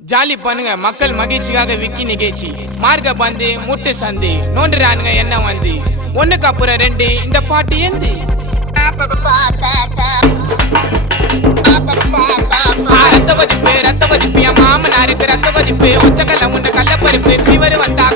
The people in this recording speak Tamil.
ஜாலி பண்ணுங்க மக்கள் மகிழ்ச்சிக்காக விக்கி நிகழ்ச்சி மார்க்க பந்து முட்டு சந்தி நோண்டுறானுங்க என்ன வந்து ஒண்ணுக்கு அப்புறம் ரெண்டு இந்த பாட்டு ஏந்து ரத்த வதிப்பு என் மாமனாருக்கு ரத்த வதிப்பு உச்சக்கல்ல முண்ட கள்ளப்பருப்பு ஃபீவர் வந்தா